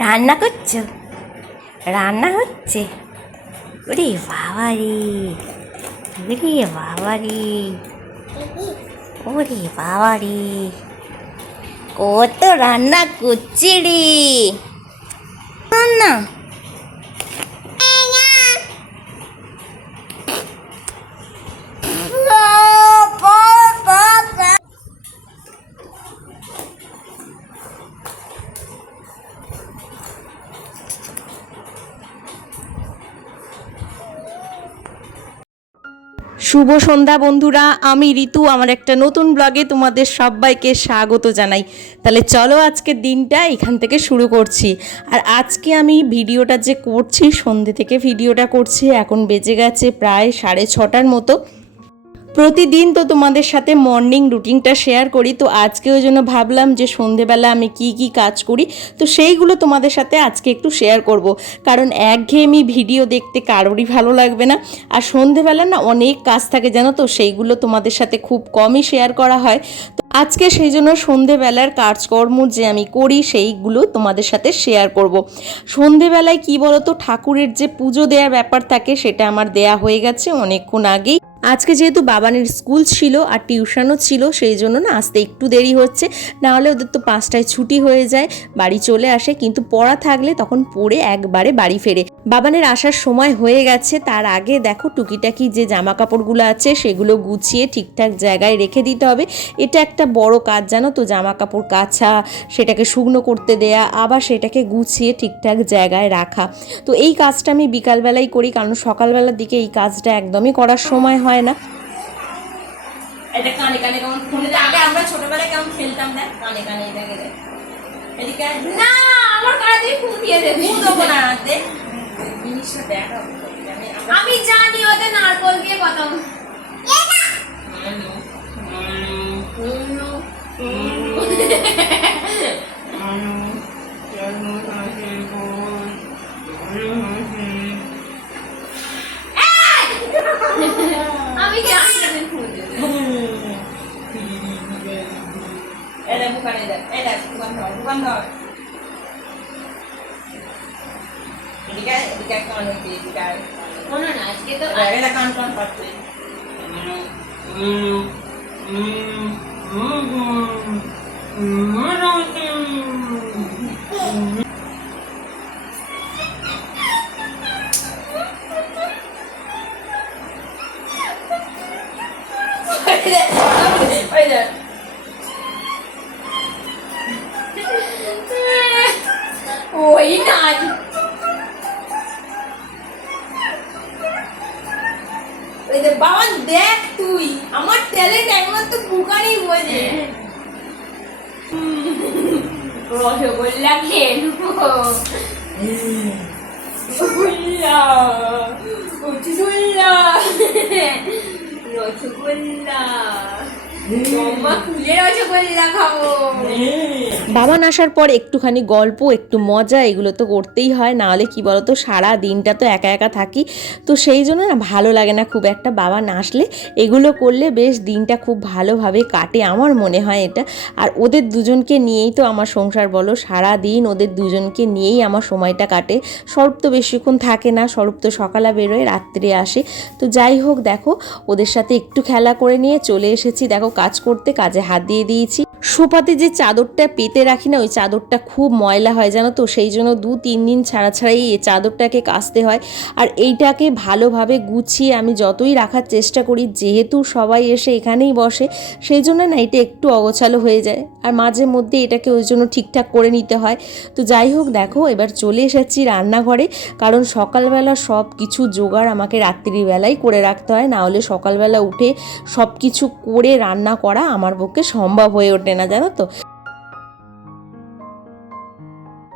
রান্না করছ? রান্না হচ্ছে? ওরে বাবা রে। ওরে বাবা রে। ওরে বাবা রে। কত রান্না করছে রে। রান্না শুভ সন্ধ্যা বন্ধুরা, আমি ঋতু, আমার একটা নতুন ব্লগে তোমাদের সবাইকে স্বাগত জানাই। তাহলে চলো আজকে দিনটা এখান থেকে শুরু করছি। আর আজকে আমি ভিডিওটা যে করছি সন্ধ্যে থেকে ভিডিওটা করছি, এখন বেজে গেছে প্রায় সাড়ে ছটার মতো। প্রতিদিন তো তোমাদের সাথে মর্নিং রুটিনটা শেয়ার করি, তো আজকে ওই জন্য ভাবলাম যে সন্ধেবেলা আমি কি কি কাজ করি, তো সেইগুলো তোমাদের সাথে আজকে একটু শেয়ার করব। কারণ একঘেয়েমি ভিডিও দেখতে কারোরই ভালো লাগবে না। আর সন্ধেবেলা না অনেক কাজ থাকে জানো তো, সেইগুলো তোমাদের সাথে খুব কমই শেয়ার করা হয়। তো আজকে সেই জন্য সন্ধেবেলার কাজকর্ম যে আমি করি, সেইগুলো তোমাদের সাথে শেয়ার করব। সন্ধেবেলায় কি বলতো, ঠাকুরের যে পুজো দেওয়ার ব্যাপার থাকে, সেটা আমার দেয়া হয়ে গেছে অনেকক্ষণ আগেই। আজকে যেহেতু বাবানের স্কুল ছিল আর টিউশনও ছিল, সেই জন্য না আসতে একটু দেরি হচ্ছে। নাহলে ওদের তো পাঁচটায় ছুটি হয়ে যায়, বাড়ি চলে আসে, কিন্তু পড়া থাকলে তখন পড়ে একবারে বাড়ি ফেরে। বাবানের আসার সময় হয়ে গেছে তার আগে দেখো টুকিটাকি যে জামা কাপড়গুলো আছে সেগুলো গুছিয়ে ঠিকঠাক জায়গায় রেখে দিতে হবে। এটা একটা বড় কাজ জানো তো জামা কাপড় কাছা সেটাকে শুকনো করতে দেয়া আবার সেটাকে গুছিয়ে ঠিকঠাক জায়গায় রাখা। তো এই কাজটা আমি বিকালবেলাই করি কারণ সকালবেলার দিকে এই কাজটা একদমই করার সময় হয় না। এটা কানে কানে কেমন ফোনে আগে আমরা ছোটবেলায় কেমন খেলতাম না কানে কানে এদিকে না আমার কানে দিয়ে দেবে না জিনিসটা দেখা আমি জানি ওদের নারকল দিয়ে কথা আমি জানি। এটা বুকান ধর বুকান ধর এদিকে আয়, এদিকে একটা অনেক দিয়ে এদিকে আয়। শোনো না আজকে তো এটা- আমার ট্যালেন্ট একমাত্র বুকারই বোঝে রসগোল্লা খেয়ে। রসগোল্লা রসগোল্লা বাবান আসার পর একটুখানি গল্প, একটু মজা, এগুলো তো করতেই হয়। নাহলে কি বলতো, সারা দিনটা তো একা একা থাকি। তো সেই জন্য না ভালো লাগে না খুব একটা বাবা না আসলে। এগুলো করলে বেশ দিনটা খুব ভালোভাবে কাটে আমার মনে হয় এটা। আর ওদের দুজনকে নিয়েই তো আমার সংসার বলো, সারা দিন ওদের দুজনকে নিয়েই আমার সময়টা কাটে। স্বরূপ তো বেশিক্ষণ থাকে না, স্বরূপ তো সকালে বেরোয়, রাত্রে আসে। তো যাই হোক, দেখো, ওদের সাথে একটু খেলা করে নিয়ে চলে এসেছি। দেখো কাজ করতে কাজে হাত দিয়ে দিয়েছি। সোফাতে যে চাদরটা পেতে রাখি না, ওই চাদরটা খুব ময়লা হয়, জানো তো? সেই জন্য দু তিন দিন ছাড়া ছাড়াই এই চাদরটাকে কাচতে হয়। আর এইটাকে ভালোভাবে গুছিয়ে আমি যতই রাখার চেষ্টা করি, যেহেতু সবাই এসে এখানেই বসে, সেই জন্য না এটা একটু অগোছালো হয়ে যায়। আর মাঝে মধ্যে এটাকে ওই জন্য ঠিকঠাক করে নিতে হয়। তো যাই হোক, দেখো, এবার চলে এসেছি রান্নাঘরে। কারণ সকালবেলা সব কিছু জোগাড় আমাকে রাত্রিবেলাই করে রাখতে হয়। না হলে সকালবেলা উঠে সব কিছু করে রান্না করা আমার পক্ষে সম্ভব হয়ে ওঠে না জানো তো?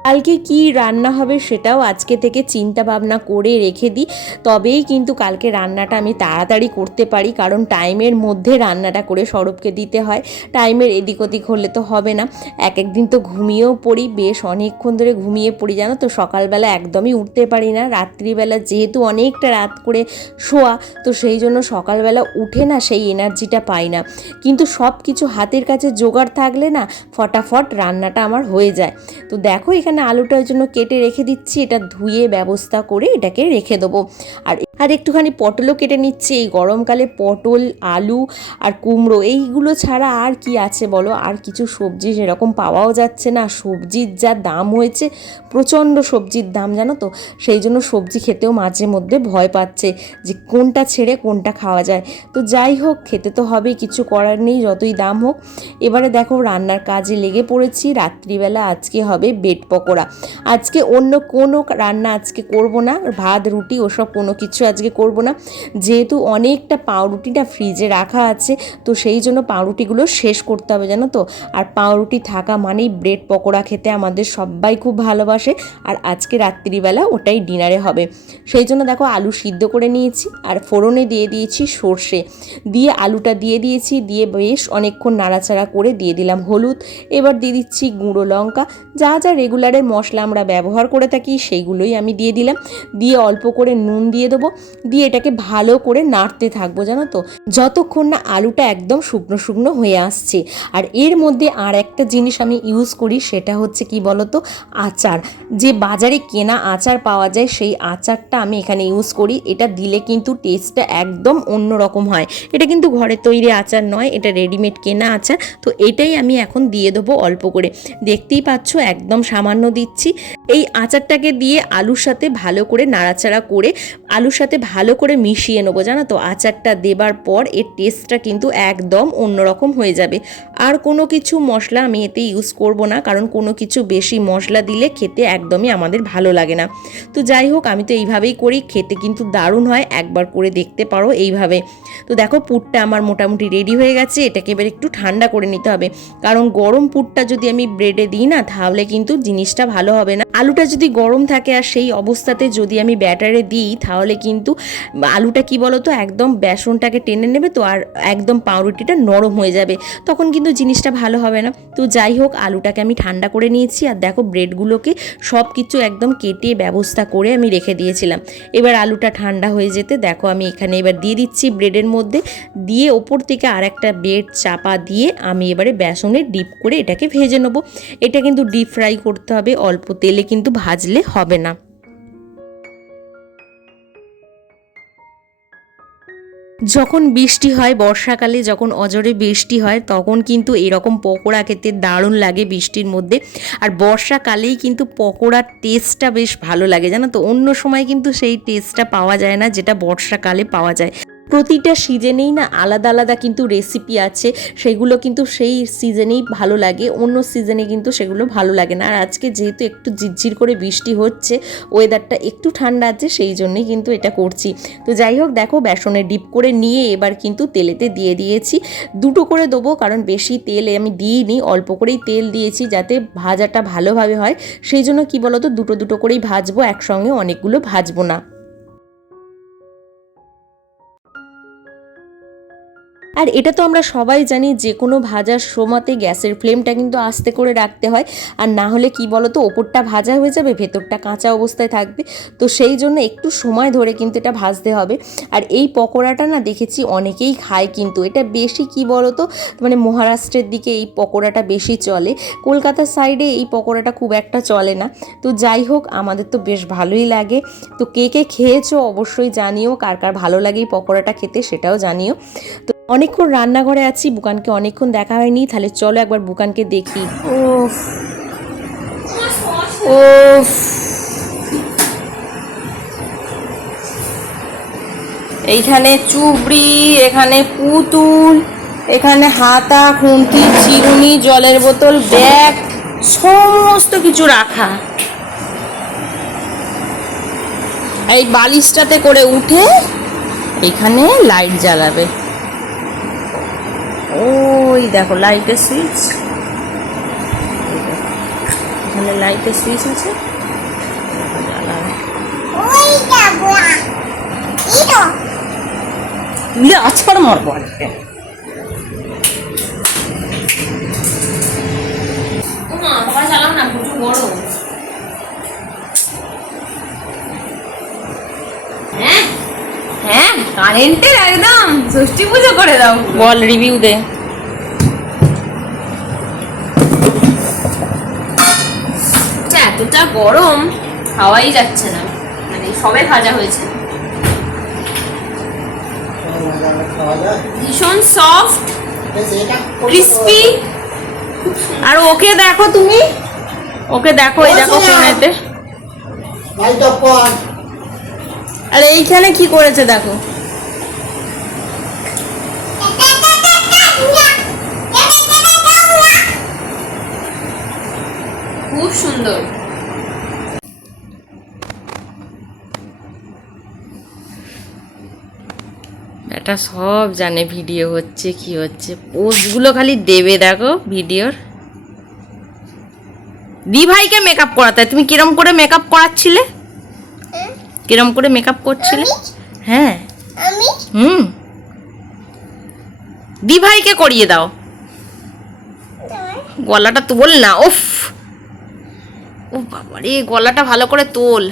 কালকে কি রান্না হবে সেটাও আজকে থেকে চিন্তা ভাবনা করে রেখে দিই। তবেই কিন্তু কালকে রান্নাটা আমি তাড়াতাড়ি করতে পারি, কারণ টাইমের মধ্যে রান্নাটা করে সৌরভকে দিতে হয়। টাইমের এদিক ওদিক হলে তো হবে না। এক একদিন তো ঘুমিয়েও পড়ি, বেশ অনেকক্ষণ ধরে ঘুমিয়ে পড়ি, জানো তো? সকালবেলা একদমই উঠতে পারি না। রাত্রিবেলা যেহেতু অনেকটা রাত করে শোয়া, তো সেই জন্য সকালবেলা উঠে না সেই এনার্জিটা পাই না। কিন্তু সব কিছু হাতের কাছে জোগাড় থাকলে না, ফটাফট রান্নাটা আমার হয়ে যায়। তো দেখো এখানে এখানে আলুটা ওই জন্য কেটে রেখে দিচ্ছি, এটা ধুয়ে ব্যবস্থা করে এটাকে রেখে দেবো। আর আর একটুখানি পটলও কেটে নিচ্ছি, এই গরমকালে পটল, আলু আর কুমড়ো, এইগুলো ছাড়া আর কি আছে বলো? আর কিছু সবজি সেরকম পাওয়াও যাচ্ছে না। সবজির যা দাম হয়েছে, প্রচণ্ড সবজির দাম জানো তো? সেই জন্য সবজি খেতেও মাঝে মধ্যে ভয় পাচ্ছে যে কোনটা ছেড়ে কোনটা খাওয়া যায়। তো যাই হোক, খেতে তো হবে, কিছু করার নেই, যতই দাম হোক। এবারে দেখো রান্নার কাজে লেগে পড়েছি, রাত্রিবেলা আজকে হবে বেড পকোড়া আজকে অন্য কোনো রান্না আজকে করব না, ভাত, রুটি, ওসব কোনো কিছু আজকে করব না। যেহেতু অনেকটা পাউরুটিটা ফ্রিজে রাখা আছে, তো সেই জন্য পাউরুটিগুলো শেষ করতে হবে, জানো তো? আর পাউরুটি থাকা মানেই ব্রেড পকোড়া খেতে আমাদের সবাই খুব ভালোবাসে, আর আজকে রাত্রিবেলা ওটাই ডিনারে হবে। সেই জন্য দেখো আলু সিদ্ধ করে নিয়েছি, আর ফোড়নে দিয়ে দিয়েছি সর্ষে। দিয়ে আলুটা দিয়ে দিয়েছি, দিয়ে বেশ অনেকক্ষণ নাড়াচাড়া করে দিয়ে দিলাম হলুদ। এবার দিয়ে দিচ্ছি গুঁড়ো লঙ্কা। যা যা রেগুলারের মশলা আমরা ব্যবহার করে থাকি, সেইগুলোই আমি দিয়ে দিলাম। দিয়ে অল্প করে নুন দিয়ে দেবো। দিয়ে এটাকে ভালো করে নাড়তে থাকব, জানো তো? যতক্ষণ না আলুটা একদম শুকনো শুকনো হয়ে আসছে। আর এর মধ্যে আর একটা জিনিস আমি ইউজ করি, সেটা হচ্ছে কি বলতো? আচার। যে বাজারে কেনা আচার পাওয়া যায়, সেই আচারটা আমি এখানে ইউজ করি। এটা দিলে কিন্তু টেস্টটা একদম অন্য রকম হয়। এটা কিন্তু ঘরে তৈরি আচার নয়, এটা রেডিমেড কেনা আচার। তো এটাই আমি এখন দিয়ে দেবো অল্প করে। দেখতেই পাচ্ছ, একদম সামান্য দিচ্ছি। এই আচারটাকে দিয়ে আলুর সাথে ভালো করে নাড়াচাড়া করে, আলুর সাথে ভালো করে মিশিয়ে নেব, জানো তো? আচারটা দেবার পর এর টেস্টটা কিন্তু একদম অন্যরকম হয়ে যাবে। আর কোনো কিছু মশলা আমি এতে ইউজ করব না, কারণ কোনো কিছু বেশি মশলা দিলে খেতে একদমই আমাদের ভালো লাগে না। তো যাই হোক, আমি তো এইভাবেই করি, খেতে কিন্তু দারুণ হয়, একবার করে দেখতে পারো এইভাবে। তো দেখো, পুরটা আমার মোটামুটি রেডি হয়ে গেছে, এটাকে এবার একটু ঠান্ডা করে নিতে হবে। কারণ গরম পুরটা যদি আমি ব্রেডে দিই না, তাহলে কিন্তু জিনিসটা ভালো হবে না। আলুটা যদি গরম থাকে আর সেই অবস্থাতে যদি আমি ব্যাটারে দিই, তাহলে কিন্তু আলুটা কি বলতো, একদম বেসনটাকে টেনে নেবে তো আর একদম পাউরুটিটা নরম হয়ে যাবে, তখন কিন্তু জিনিসটা ভালো হবে না। তো যাই হোক, আলুটাকে আমি ঠান্ডা করে নিয়েছি আর দেখো ব্রেডগুলোকে সব কিছু একদম কেটে ব্যবস্থা করে আমি রেখে দিয়েছিলাম। এবার আলুটা ঠান্ডা হয়ে যেতে দেখো আমি এখানে এবার দিয়ে দিচ্ছি ব্রেডের মধ্যে, দিয়ে ওপর থেকে আর একটা ব্রেড চাপা দিয়ে আমি এবারে বেসনে ডিপ করে এটাকে ভেজে নেব। এটা কিন্তু ডিপ ফ্রাই করতে হবে, অল্প তেলে কিন্তু ভাজলে হবে না। যখন বৃষ্টি হয় বর্ষাকালে, যখন অজরে বৃষ্টি হয়, তখন কিন্তু এরকম পকোড়া খেতে দারুণ লাগে বৃষ্টির মধ্যে। আর বর্ষাকালেই কিন্তু পকোড়ার টেস্টটা বেশ ভালো লাগে, জানো তো? অন্য সময় কিন্তু সেই টেস্টটা পাওয়া যায় না, যেটা বর্ষাকালে পাওয়া যায়। প্রতিটা সিজনেই না আলাদা আলাদা কিন্তু রেসিপি আছে। সেগুলো কিন্তু সেই সিজনেই ভালো লাগে, অন্য সিজনে কিন্তু সেগুলো ভালো লাগে না। আর আজকে যেহেতু একটু ঝিরঝির করে বৃষ্টি হচ্ছে ওয়েদারটা একটু ঠান্ডা আছে, সেই জন্যই কিন্তু এটা করছি। তো যাই হোক, দেখো বেসনে ডিপ করে নিয়ে এবার কিন্তু তেলেতে দিয়ে দিয়েছি। দুটো করে দেবো, কারণ বেশি তেল আমি দিইনি, অল্প করেই তেল দিয়েছি যাতে ভাজাটা ভালোভাবে হয়। সেই জন্য কি বলতো, দুটো দুটো করেই ভাজবো, একসঙ্গে অনেকগুলো ভাজবো না। আর এটা তো আমরা সবাই জানি যে কোনো ভাজার সময়তে গ্যাসের ফ্লেমটা কিন্তু আস্তে করে রাখতে হয়। আর না হলে কি বলো তো ওপরটা ভাজা হয়ে যাবে, ভেতরটা কাঁচা অবস্থায় থাকবে। তো সেই জন্য একটু সময় ধরে কিন্তু এটা ভাজতে হবে। আর এই পকোড়াটা না দেখেছি অনেকেই খায় কিন্তু এটা বেশি কি বলো তো মানে মহারাষ্ট্রের দিকে এই পকোড়াটা বেশি চলে। কলকাতার সাইডে এই পকোড়াটা খুব একটা চলে না। তো যাই হোক, আমাদের তো বেশ ভালোই লাগে। তো কে কে খেয়েছো অবশ্যই জানিও, কার কার ভালো লাগে এই পকোড়াটা খেতে সেটাও জানিও। তো অনেকক্ষণ রান্নাঘরে আছি, বুকানকে অনেকক্ষণ দেখা হয়নি, তাহলে চলো একবার বুকানকে দেখি। ও এইখানে চুবড়ি, এখানে পুতুল, এখানে হাতা, খুন্তি, চিরুনি, জলের বোতল, ব্যাগ, সমস্ত কিছু রাখা। এই বালিশটাতে করে উঠে এখানে লাইট জ্বালাবে। ওই দেখো লাইটের সুইচ এখানে লাইটের সুইচ আছে। ইয়ে আছড় মারবো আজকে। কারেন্টের একদম ষষ্ঠী পুজো করে দাও বল রিভিউ দে। এতটা গরম খাওয়াই যাচ্ছে না। মানে সবে ভাজা হয়েছে। ভীষণ সফট ক্রিস্পি আর ওকে দেখো তুমি। ওকে দেখো এই দেখো ফোনেতে। আর এইখানে কি করেছে দেখো? খুব সুন্দর। এটা সব জানে ভিডিও হচ্ছে কি হচ্ছে। পোস্টগুলো খালি দেবে দেখো ভিডিওর। দি ভাইকে মেকআপ করাতে হয়। তুমি কিরম করে মেকআপ করাচ্ছিলে? কিরম করে মেকআপ করছিলে? হ্যাঁ। হুম। দি ভাইকে করিয়ে দাও। গলাটা তোল না উফ। ও বাবারে গলাটা ভালো করে তোল।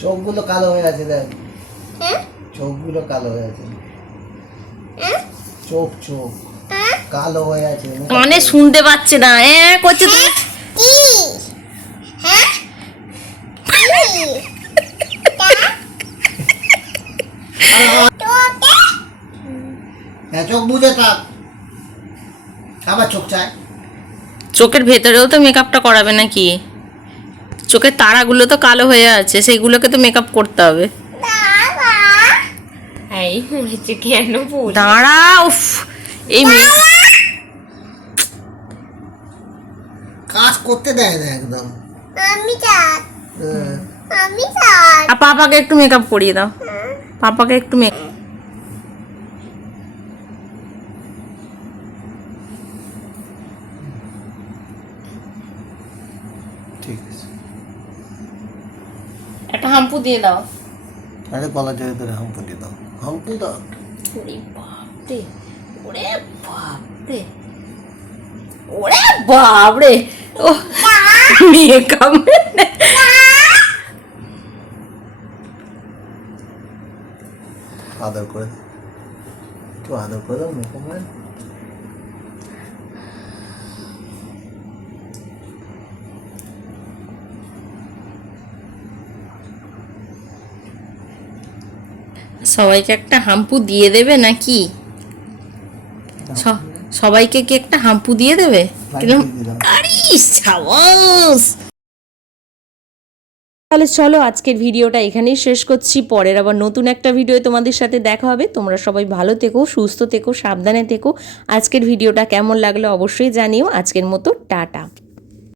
চোখগুলো কালো হয়ে আছে দেখ। চোখগুলো কালো হয়ে আছে। চোখ চোখ। কালো হয়ে আছে। কানে শুনতে পাচ্ছে না। এ করছে তো কি? হ্যাঁ? হ্যাঁ চোখ বুঝে থাক। আবার চোখ চায়। চোখের ভেতরেও তো মেকআপটা করাবে নাকি? চোখের তারাগুলো তো কালো হয়ে আছে সেইগুলোকে তো মেকআপ করতে হবে। দাঁড়া উফ এই মে- কাজ করতে দেয় না একদম। আমি চাই। হ্যাঁ। আমি পাপাকে একটু মেকআপ করিয়ে দাও। পাপাকে একটু মেকআপ হাম্পু দিয়ে দাও। আরে গলা জড়ে ধরে হাম্পু দিয়ে দাও। হাম্পু দাও। ওরে বাপরে ওরে বাপরে ওরে বাপরে। ও মেকআপ আদর করে একটু আদর করে দাও মেকআপ সবাইকে একটা হাম্পু দিয়ে দেবে নাকি? স- সবাইকে কি একটা হাম্পু দিয়ে দেবে? তাহলে চলো আজকের ভিডিওটা এখানেই শেষ করছি। পরের আবার নতুন একটা ভিডিও তোমাদের সাথে দেখা হবে। তোমরা সবাই ভালো থেকো সুস্থ থেকো সাবধানে থেকো। আজকের ভিডিওটা কেমন লাগল অবশ্যই জানিও। আজকের মতো টাটা।